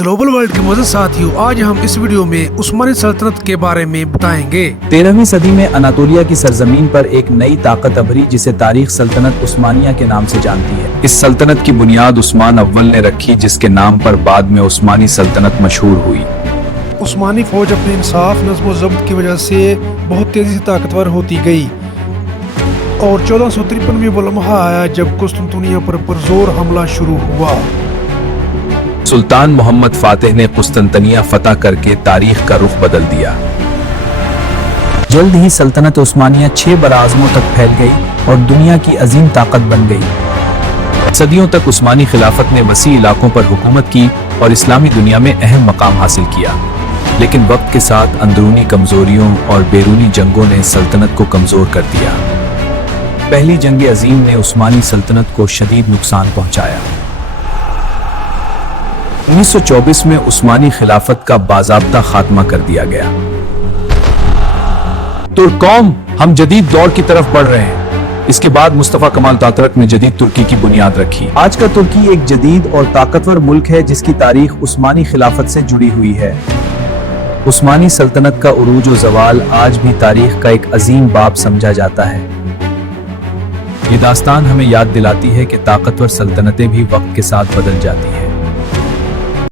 Global world کے معزز ساتھیوں، آج ہم اس ویڈیو میں عثمانی سلطنت کے بارے میں بتائیں گے۔ 13ویں صدی میں اناطولیہ کی سرزمین پر ایک نئی طاقت ابھری جسے تاریخ سلطنت عثمانیہ کے نام سے جانتی ہے۔ اس سلطنت کی بنیاد عثمان اول نے رکھی، جس کے نام پر بعد میں عثمانی سلطنت مشہور ہوئی۔ عثمانی فوج اپنے انصاف، نظم و ضبط کی وجہ سے بہت تیزی سے طاقتور ہوتی گئی اور 1453 میں وہ لمحہ آیا جب قسطنطنیہ پر پرزور حملہ شروع ہوا۔ سلطان محمد فاتح نے قسطنطنیہ فتح کر کے تاریخ کا رخ بدل دیا۔ جلد ہی سلطنت عثمانیہ 6 براعظموں تک پھیل گئی اور دنیا کی عظیم طاقت بن گئی۔ صدیوں تک عثمانی خلافت نے وسیع علاقوں پر حکومت کی اور اسلامی دنیا میں اہم مقام حاصل کیا، لیکن وقت کے ساتھ اندرونی کمزوریوں اور بیرونی جنگوں نے سلطنت کو کمزور کر دیا۔ پہلی جنگ عظیم نے عثمانی سلطنت کو شدید نقصان پہنچایا۔ 1924 میں عثمانی خلافت کا باضابطہ خاتمہ کر دیا گیا۔ ترک قوم، ہم جدید دور کی طرف بڑھ رہے ہیں۔ اس کے بعد مصطفیٰ کمال اتاتürk نے جدید ترکی کی بنیاد رکھی۔ آج کا ترکی ایک جدید اور طاقتور ملک ہے جس کی تاریخ عثمانی خلافت سے جڑی ہوئی ہے۔ عثمانی سلطنت کا عروج و زوال آج بھی تاریخ کا ایک عظیم باب سمجھا جاتا ہے۔ یہ داستان ہمیں یاد دلاتی ہے کہ طاقتور سلطنتیں بھی وقت کے ساتھ بدل جاتی ہیں۔